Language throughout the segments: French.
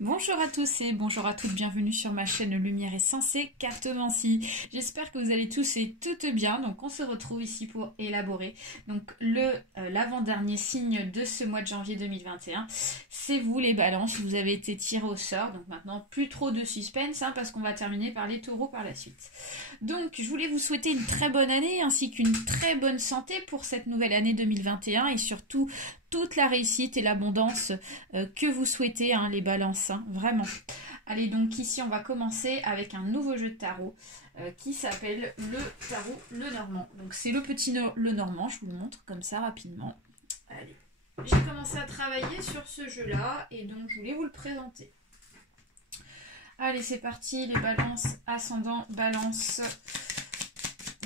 Bonjour à tous et bonjour à toutes, bienvenue sur ma chaîne Lumière et Sensée Cartomancie. J'espère que vous allez tous et toutes bien. Donc on se retrouve ici pour élaborer l'avant-dernier signe de ce mois de janvier 2021. C'est vous les balances, vous avez été tirés au sort. Donc maintenant plus trop de suspense parce qu'on va terminer par les taureaux par la suite. Donc je voulais vous souhaiter une très bonne année ainsi qu'une très bonne santé pour cette nouvelle année 2021 et surtout toute la réussite et l'abondance que vous souhaitez, les balances, vraiment. Allez, donc ici, on va commencer avec un nouveau jeu de tarot qui s'appelle le tarot Le Normand. Donc c'est le petit Le Normand, je vous le montre comme ça rapidement. Allez, j'ai commencé à travailler sur ce jeu-là et donc je voulais vous le présenter. Allez, c'est parti, les balances, ascendant, balance.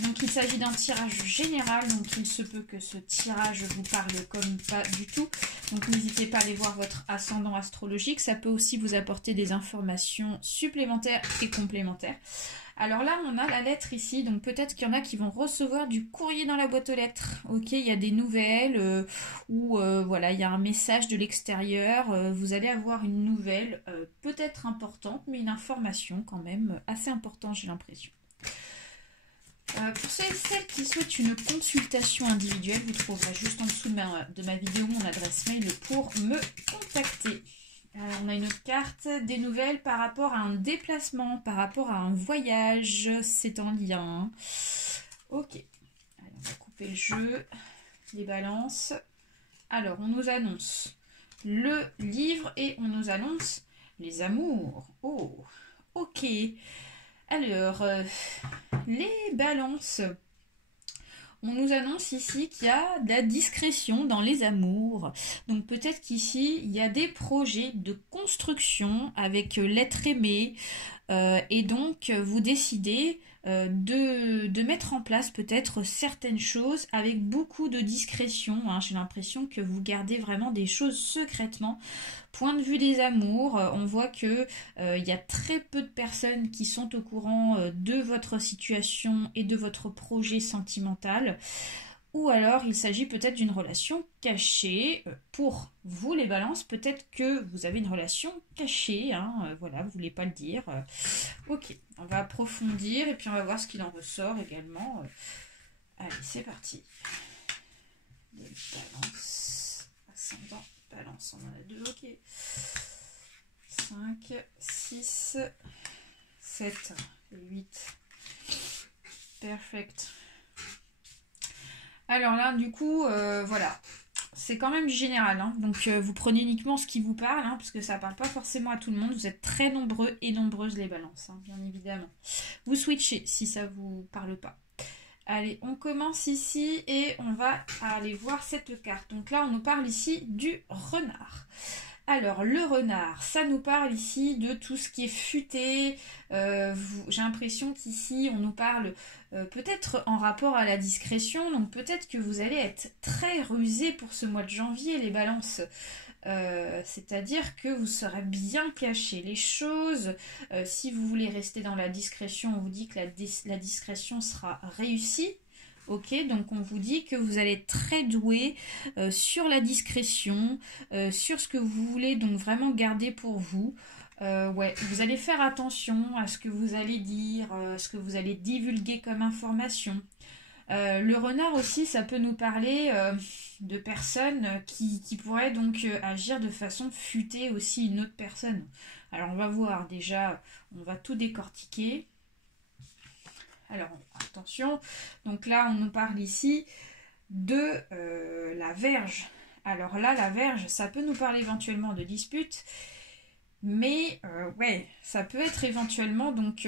Donc il s'agit d'un tirage général, donc il se peut que ce tirage vous parle comme pas du tout. Donc n'hésitez pas à aller voir votre ascendant astrologique, ça peut aussi vous apporter des informations supplémentaires et complémentaires. Alors là on a la lettre ici, donc peut-être qu'il y en a qui vont recevoir du courrier dans la boîte aux lettres. Ok, il y a des nouvelles ou voilà, il y a un message de l'extérieur, vous allez avoir une nouvelle peut-être importante, mais une information quand même assez importante j'ai l'impression. Pour ceux et celles qui souhaitent une consultation individuelle, vous trouverez juste en dessous de ma vidéo mon adresse mail pour me contacter. On a une autre carte, des nouvelles par rapport à un déplacement, par rapport à un voyage, c'est en lien. Ok, allez, on va couper le jeu, les balances. Alors, on nous annonce le livre et on nous annonce les amours. Oh, ok. Alors, les balances, on nous annonce ici qu'il y a de la discrétion dans les amours. Donc peut-être qu'ici, il y a des projets de construction avec l'être aimé. Et donc, vous décidez de mettre en place peut-être certaines choses avec beaucoup de discrétion. J'ai l'impression que vous gardez vraiment des choses secrètement. Point de vue des amours, on voit que il y a très peu de personnes qui sont au courant de votre situation et de votre projet sentimental. Ou alors il s'agit peut-être d'une relation cachée. Pour vous les balances, peut-être que vous avez une relation cachée, voilà, vous voulez pas le dire. Ok, on va approfondir et puis on va voir ce qu'il en ressort également. Allez, c'est parti. Les balances, ascendant, balance, on en a deux, ok. 5, 6, 7 et 8. Perfect. Alors là, du coup, voilà. C'est quand même général, donc vous prenez uniquement ce qui vous parle, parce que ça ne parle pas forcément à tout le monde. Vous êtes très nombreux et nombreuses les balances, bien évidemment. Vous switchez si ça ne vous parle pas. Allez, on commence ici et on va aller voir cette carte. Donc là, on nous parle ici du renard. Alors, le renard, ça nous parle ici de tout ce qui est futé. J'ai l'impression qu'ici, on nous parle peut-être en rapport à la discrétion. Donc, peut-être que vous allez être très rusé pour ce mois de janvier, les balances. C'est-à-dire que vous serez bien caché les choses. Si vous voulez rester dans la discrétion, on vous dit que la discrétion sera réussie. Ok, donc on vous dit que vous allez être très doué sur la discrétion, sur ce que vous voulez donc vraiment garder pour vous. Ouais, vous allez faire attention à ce que vous allez dire, ce que vous allez divulguer comme information. Le renard aussi, ça peut nous parler de personnes qui pourraient donc agir de façon futée aussi une autre personne. Alors on va voir déjà, on va tout décortiquer. Alors, attention, donc là, on nous parle ici de la Vierge. Alors là, la Vierge, ça peut nous parler éventuellement de disputes, mais ouais, ça peut être éventuellement, donc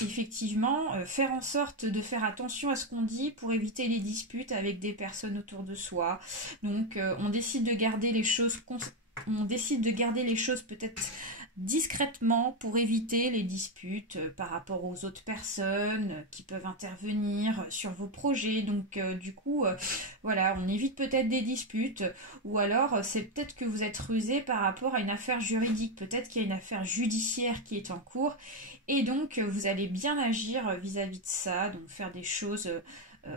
effectivement, faire en sorte de faire attention à ce qu'on dit pour éviter les disputes avec des personnes autour de soi. Donc, on décide de garder les choses peut-être discrètement pour éviter les disputes par rapport aux autres personnes qui peuvent intervenir sur vos projets. Donc du coup, voilà, on évite peut-être des disputes ou alors c'est peut-être que vous êtes rusé par rapport à une affaire juridique. Peut-être qu'il y a une affaire judiciaire qui est en cours et donc vous allez bien agir vis-à-vis de ça, donc faire des choses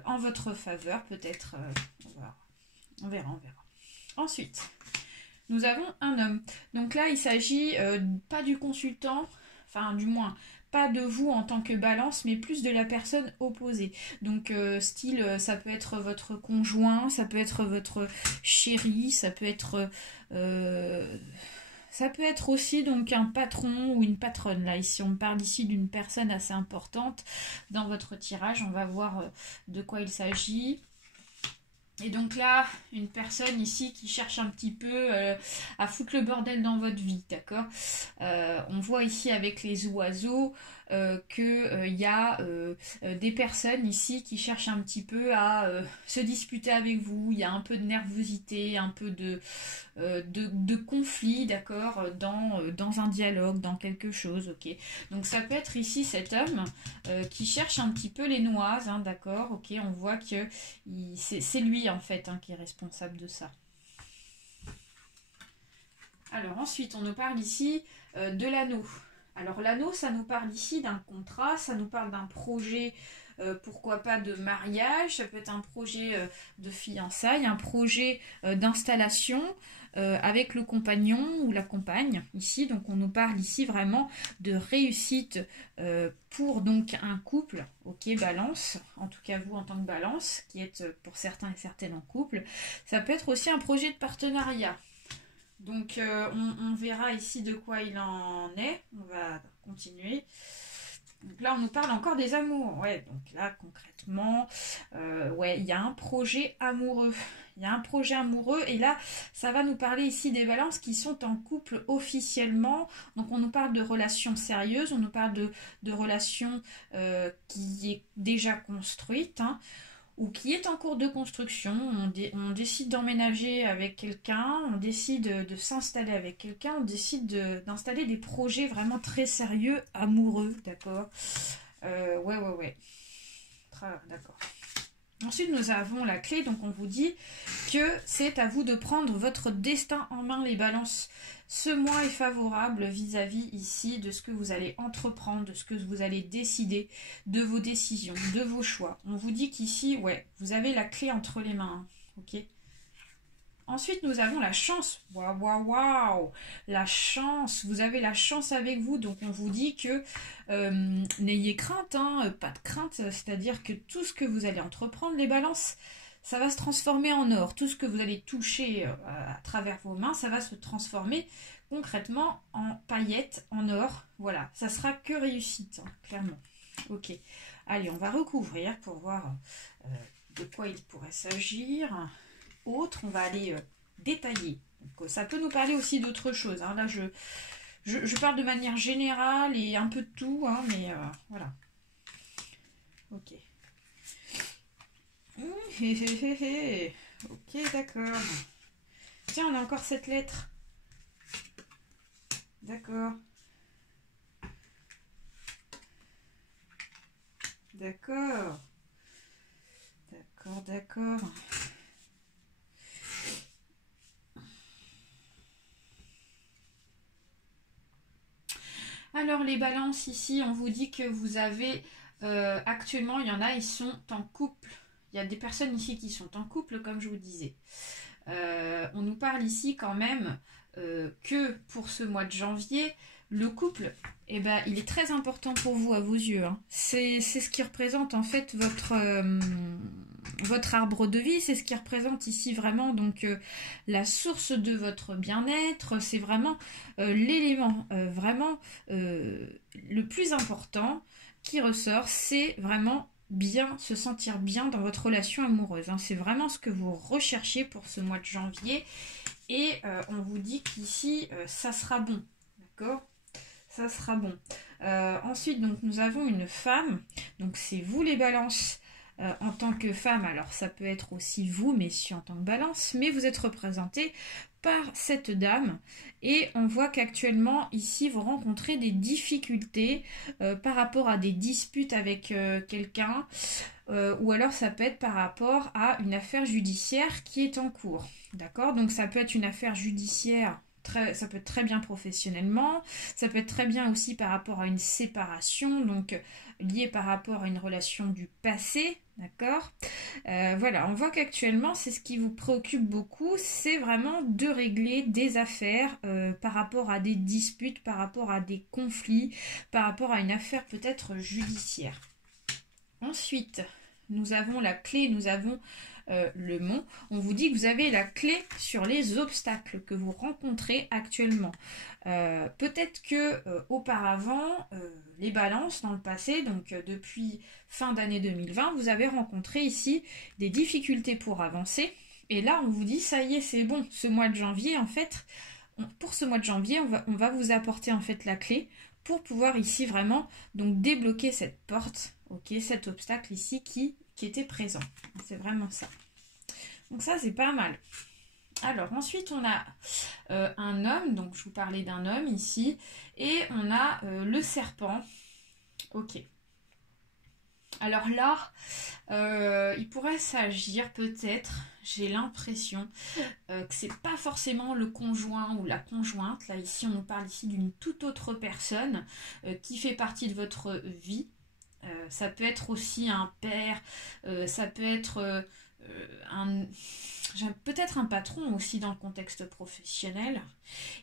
en votre faveur peut-être. On verra. Ensuite, nous avons un homme. Donc là, il s'agit pas du consultant, enfin du moins pas de vous en tant que balance, mais plus de la personne opposée. Donc style, ça peut être votre conjoint, ça peut être votre chéri, ça peut être aussi donc un patron ou une patronne. Là, ici, on parle ici d'une personne assez importante dans votre tirage. On va voir de quoi il s'agit. Et donc là, une personne ici qui cherche un petit peu à foutre le bordel dans votre vie, d'accord. On voit ici avec les oiseaux qu'il y a des personnes ici qui cherchent un petit peu à se disputer avec vous. Il y a un peu de nervosité, un peu de conflit, d'accord, dans un dialogue, dans quelque chose, ok. Donc ça peut être ici cet homme qui cherche un petit peu les noises, hein, d'accord, ok. On voit que c'est lui en fait hein, qui est responsable de ça. Alors ensuite, on nous parle ici de l'anneau. Alors l'anneau, ça nous parle ici d'un contrat, ça nous parle d'un projet, pourquoi pas de mariage, ça peut être un projet de fiançailles, un projet d'installation avec le compagnon ou la compagne ici. Donc on nous parle ici vraiment de réussite pour donc un couple, ok, balance, en tout cas vous en tant que balance, qui êtes pour certains et certaines en couple. Ça peut être aussi un projet de partenariat. Donc on verra ici de quoi il en est. On va continuer. Donc là, on nous parle encore des amours. Ouais, donc là, concrètement, ouais, il y a un projet amoureux. Il y a un projet amoureux. Et là, ça va nous parler ici des balances qui sont en couple officiellement. Donc on nous parle de relations sérieuses. On nous parle de relations qui est déjà construite, hein, ou qui est en cours de construction. On décide d'emménager avec quelqu'un, on décide de s'installer avec quelqu'un, on décide d'installer des projets vraiment très sérieux, amoureux, d'accord. Ouais. D'accord. Ensuite, nous avons la clé, donc on vous dit que c'est à vous de prendre votre destin en main, les balances. Ce mois est favorable vis-à-vis ici de ce que vous allez entreprendre, de ce que vous allez décider, de vos décisions, de vos choix. On vous dit qu'ici, ouais, vous avez la clé entre les mains, hein, ok. Ensuite, nous avons la chance. Waouh, la chance. Vous avez la chance avec vous. Donc, on vous dit que n'ayez crainte, hein, pas de crainte. C'est-à-dire que tout ce que vous allez entreprendre, les balances, ça va se transformer en or. Tout ce que vous allez toucher à travers vos mains, ça va se transformer concrètement en paillettes, en or. Voilà, ça sera que réussite, hein, clairement. Ok. Allez, on va recouvrir pour voir de quoi il pourrait s'agir. Autre, on va aller détailler. Donc, ça peut nous parler aussi d'autres choses. Hein. Là, je parle de manière générale et un peu de tout, hein, mais voilà. Ok. Ok, d'accord. Tiens, on a encore cette lettre. D'accord. D'accord. D'accord. Alors les balances ici, on vous dit que vous avez actuellement, il y en a, ils sont en couple. Il y a des personnes ici qui sont en couple, comme je vous disais. On nous parle ici quand même que pour ce mois de janvier, le couple, eh ben, il est très important pour vous à vos yeux. Hein. C'est ce qui représente en fait votre arbre de vie, c'est ce qui représente ici vraiment donc la source de votre bien-être, c'est vraiment l'élément vraiment le plus important qui ressort, c'est vraiment bien se sentir bien dans votre relation amoureuse. Hein. C'est vraiment ce que vous recherchez pour ce mois de janvier et on vous dit qu'ici ça sera bon, d'accord ? Ça sera bon. Ensuite, donc, nous avons une femme. Donc, c'est vous les balances en tant que femme. Alors, ça peut être aussi vous, messieurs, en tant que balance. Mais vous êtes représentés par cette dame. Et on voit qu'actuellement, ici, vous rencontrez des difficultés par rapport à des disputes avec quelqu'un. Ou alors, ça peut être par rapport à une affaire judiciaire qui est en cours. D'accord ? Donc, ça peut être une affaire judiciaire ça peut être très bien professionnellement, ça peut être très bien aussi par rapport à une séparation, donc lié par rapport à une relation du passé, d'accord. Voilà, on voit qu'actuellement, c'est ce qui vous préoccupe beaucoup, c'est vraiment de régler des affaires par rapport à des disputes, par rapport à des conflits, par rapport à une affaire peut-être judiciaire. Ensuite, nous avons la clé, nous avons le mont. On vous dit que vous avez la clé sur les obstacles que vous rencontrez actuellement. Peut-être que auparavant, les balances dans le passé, donc depuis fin d'année 2020, vous avez rencontré ici des difficultés pour avancer. Et là, on vous dit, ça y est, c'est bon, ce mois de janvier, en fait, pour ce mois de janvier, on va vous apporter en fait la clé pour pouvoir ici vraiment donc débloquer cette porte, ok, cet obstacle ici qui était présent. C'est vraiment ça. Donc ça, c'est pas mal. Alors ensuite, on a un homme, donc je vous parlais d'un homme ici, et on a le serpent. Ok. Alors là, il pourrait s'agir peut-être, j'ai l'impression, que c'est pas forcément le conjoint ou la conjointe. Là, ici, on nous parle ici d'une toute autre personne qui fait partie de votre vie. Ça peut être aussi un père, ça peut être peut-être un patron aussi dans le contexte professionnel.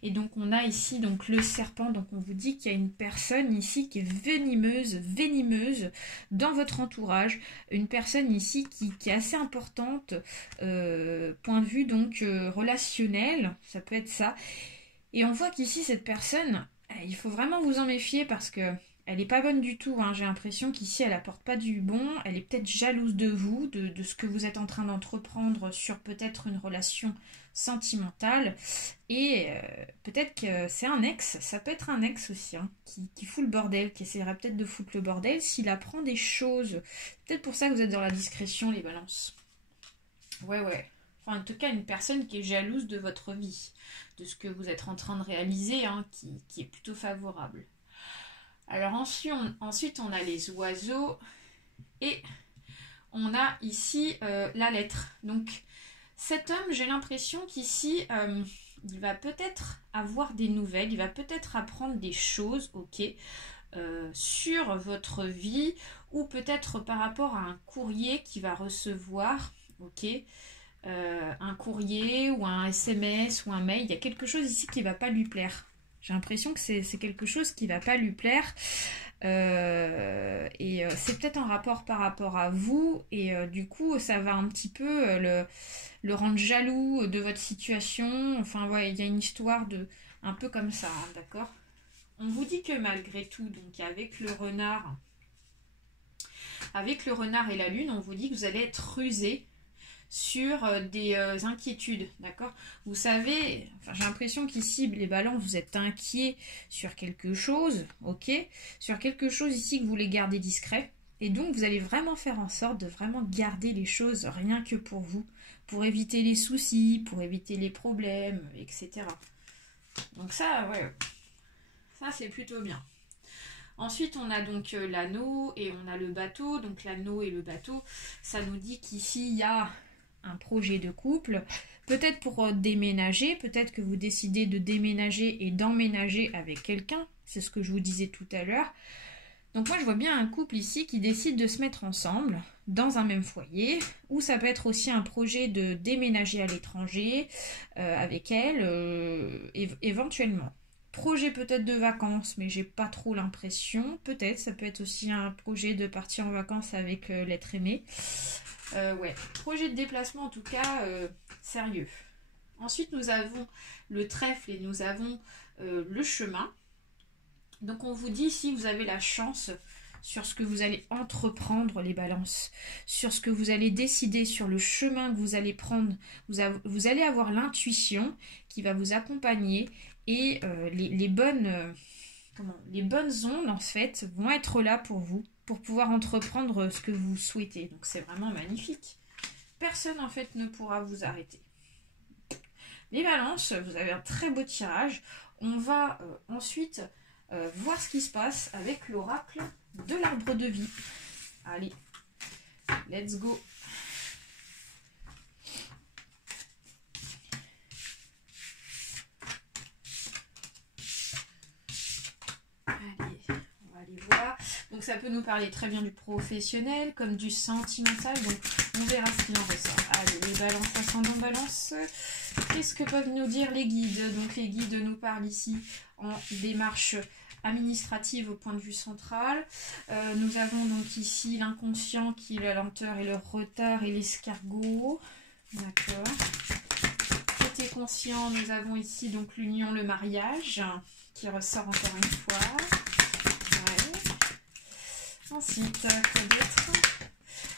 Et donc on a ici donc le serpent, donc on vous dit qu'il y a une personne ici qui est venimeuse dans votre entourage, une personne ici qui est assez importante point de vue donc relationnel, ça peut être ça. Et on voit qu'ici cette personne, il faut vraiment vous en méfier parce que elle n'est pas bonne du tout, hein. J'ai l'impression qu'ici elle apporte pas du bon, elle est peut-être jalouse de vous, de ce que vous êtes en train d'entreprendre sur peut-être une relation sentimentale, et peut-être que c'est un ex, ça peut être un ex aussi, hein, qui fout le bordel, qui essaiera peut-être de foutre le bordel s'il apprend des choses. Peut-être pour ça que vous êtes dans la discrétion, les balances. Ouais. Enfin, en tout cas, une personne qui est jalouse de votre vie, de ce que vous êtes en train de réaliser, hein, qui est plutôt favorable. Alors ensuite, on a les oiseaux et on a ici la lettre. Donc cet homme, j'ai l'impression qu'ici, il va peut-être avoir des nouvelles, il va peut-être apprendre des choses, ok, sur votre vie ou peut-être par rapport à un courrier qu'il va recevoir, ok. Un courrier ou un SMS ou un mail, il y a quelque chose ici qui ne va pas lui plaire. J'ai l'impression que c'est quelque chose qui ne va pas lui plaire. C'est peut-être un rapport par rapport à vous. Et du coup, ça va un petit peu le rendre jaloux de votre situation. Enfin, ouais, il y a une histoire un peu comme ça, hein, d'accord ? On vous dit que malgré tout, donc avec le renard et la lune, on vous dit que vous allez être rusé sur des inquiétudes, d'accord ? Vous savez, enfin, j'ai l'impression qu'ici, les balances, vous êtes inquiets sur quelque chose, ok ? Sur quelque chose ici que vous voulez garder discret. Et donc, vous allez vraiment faire en sorte de vraiment garder les choses rien que pour vous, pour éviter les soucis, pour éviter les problèmes, etc. Donc ça, ouais, ça c'est plutôt bien. Ensuite, on a donc l'anneau et on a le bateau. Donc l'anneau et le bateau, ça nous dit qu'ici, il y a un projet de couple, peut-être pour déménager, peut-être que vous décidez de déménager et d'emménager avec quelqu'un, c'est ce que je vous disais tout à l'heure. Donc moi je vois bien un couple ici qui décide de se mettre ensemble dans un même foyer, ou ça peut être aussi un projet de déménager à l'étranger avec elle, éventuellement. Projet peut-être de vacances, mais j'ai pas trop l'impression. Peut-être, ça peut être aussi un projet de partir en vacances avec l'être aimé. Ouais, projet de déplacement en tout cas sérieux. Ensuite, nous avons le trèfle et nous avons le chemin. Donc, on vous dit ici, vous avez la chance sur ce que vous allez entreprendre, les balances, sur ce que vous allez décider, sur le chemin que vous allez prendre. Vous allez avoir l'intuition qui va vous accompagner et les bonnes ondes, en fait, vont être là pour vous, pour pouvoir entreprendre ce que vous souhaitez. Donc c'est vraiment magnifique. Personne en fait ne pourra vous arrêter. Les balances, vous avez un très beau tirage. On va ensuite voir ce qui se passe avec l'oracle de l'arbre de vie. Allez, let's go. Allez, on va aller voir. Donc ça peut nous parler très bien du professionnel comme du sentimental. Donc on verra ce qu'il en ressort. Allez, les balances, ascendant balance. Qu'est-ce que peuvent nous dire les guides? Donc les guides nous parlent ici en démarche administrative au point de vue central. Nous avons donc ici l'inconscient qui est la lenteur et le retard et l'escargot. D'accord. Côté conscient, nous avons ici donc l'union, le mariage qui ressort encore une fois. Ouais. Ensuite, quoi d'autre?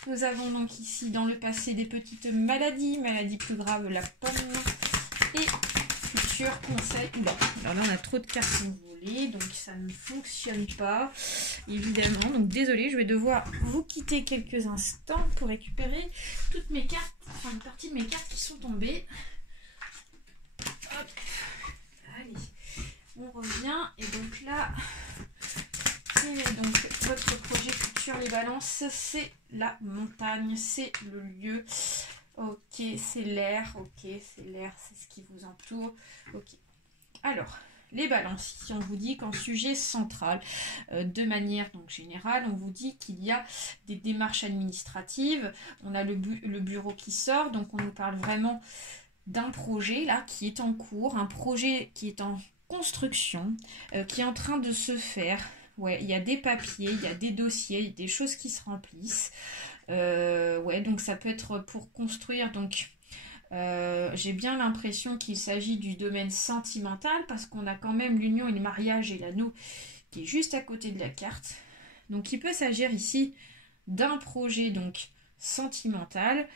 Nous avons donc ici dans le passé des petites maladies plus graves, la pomme et futur conseil. Bon, alors là on a trop de cartes volées, donc ça ne fonctionne pas, évidemment. Donc désolé, je vais devoir vous quitter quelques instants pour récupérer toutes mes cartes, enfin une partie de mes cartes qui sont tombées. Hop. Allez, on revient et donc là. Donc votre projet futur les balances, c'est la montagne, c'est le lieu, ok, c'est l'air, c'est ce qui vous entoure, ok. Alors, les balances, ici on vous dit qu'en sujet central, de manière donc générale, on vous dit qu'il y a des démarches administratives, on a le bureau qui sort, donc on nous parle vraiment d'un projet là qui est en cours, un projet qui est en construction, qui est en train de se faire. Ouais, il y a des papiers, il y a des dossiers, il y a des choses qui se remplissent. Ouais, donc ça peut être pour construire. Donc, j'ai bien l'impression qu'il s'agit du domaine sentimental parce qu'on a quand même l'union et le mariage et l'anneau qui est juste à côté de la carte. Donc, il peut s'agir ici d'un projet donc sentimental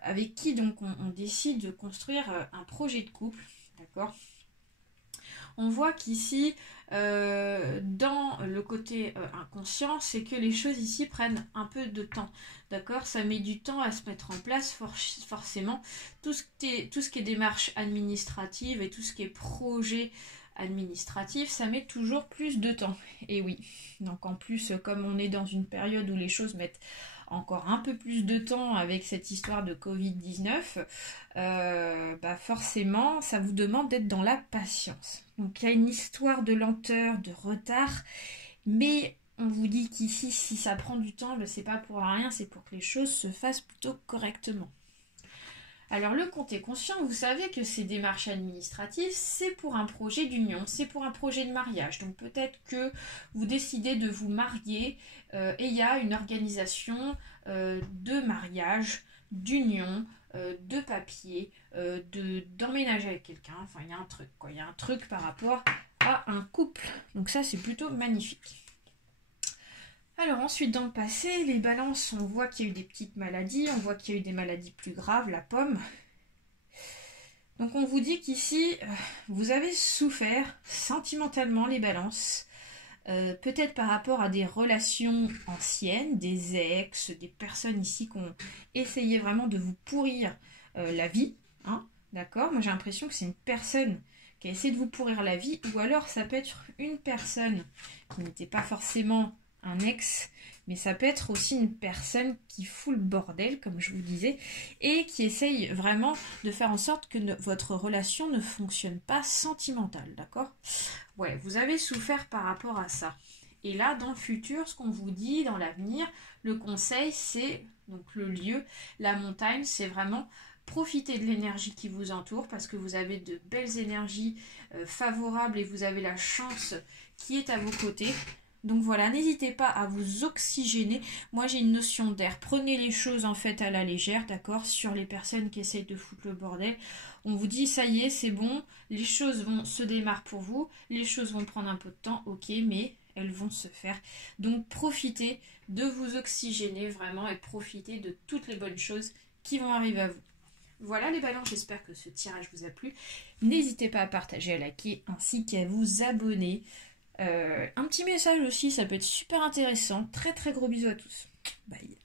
avec qui donc on décide de construire un projet de couple, d'accord ? On voit qu'ici, dans le côté inconscient, c'est que les choses ici prennent un peu de temps. D'accord? Ça met du temps à se mettre en place, forcément. Tout ce qui est démarche administrative et tout ce qui est projet administratif, ça met toujours plus de temps. Et oui, donc en plus, comme on est dans une période où les choses mettent encore un peu plus de temps avec cette histoire de Covid-19, bah forcément, ça vous demande d'être dans la patience. Donc, il y a une histoire de lenteur, de retard, mais on vous dit qu'ici, si ça prend du temps, ben, c'est pas pour rien, c'est pour que les choses se fassent plutôt correctement. Alors, le côté conscient, vous savez que ces démarches administratives, c'est pour un projet d'union, c'est pour un projet de mariage. Donc, peut-être que vous décidez de vous marier et il y a une organisation de mariage, d'union, de papier, d'emménager avec quelqu'un. Enfin, il y a un truc, quoi. Il y a un truc par rapport à un couple. Donc, ça, c'est plutôt magnifique. Alors ensuite, dans le passé, les balances, on voit qu'il y a eu des petites maladies, on voit qu'il y a eu des maladies plus graves, la pomme. Donc on vous dit qu'ici, vous avez souffert sentimentalement les balances, peut-être par rapport à des relations anciennes, des ex, des personnes ici qui ont essayé vraiment de vous pourrir la vie, hein, d'accord? Moi j'ai l'impression que c'est une personne qui a essayé de vous pourrir la vie, ou alors ça peut être une personne qui n'était pas forcément un ex, mais ça peut être aussi une personne qui fout le bordel, comme je vous disais, et qui essaye vraiment de faire en sorte que votre relation ne fonctionne pas sentimentale, d'accord? Ouais, vous avez souffert par rapport à ça. Et là, dans le futur, ce qu'on vous dit, dans l'avenir, le conseil, c'est donc le lieu, la montagne, c'est vraiment profiter de l'énergie qui vous entoure, parce que vous avez de belles énergies favorables et vous avez la chance qui est à vos côtés. Donc voilà, n'hésitez pas à vous oxygéner. Moi, j'ai une notion d'air. Prenez les choses en fait à la légère, d'accord? Sur les personnes qui essayent de foutre le bordel. On vous dit, ça y est, c'est bon. Les choses vont se démarrer pour vous. Les choses vont prendre un peu de temps, ok, mais elles vont se faire. Donc, profitez de vous oxygéner vraiment et profitez de toutes les bonnes choses qui vont arriver à vous. Voilà les ballons, j'espère que ce tirage vous a plu. N'hésitez pas à partager, à liker ainsi qu'à vous abonner. Un petit message aussi, ça peut être super intéressant. Très très gros bisous à tous. Bye.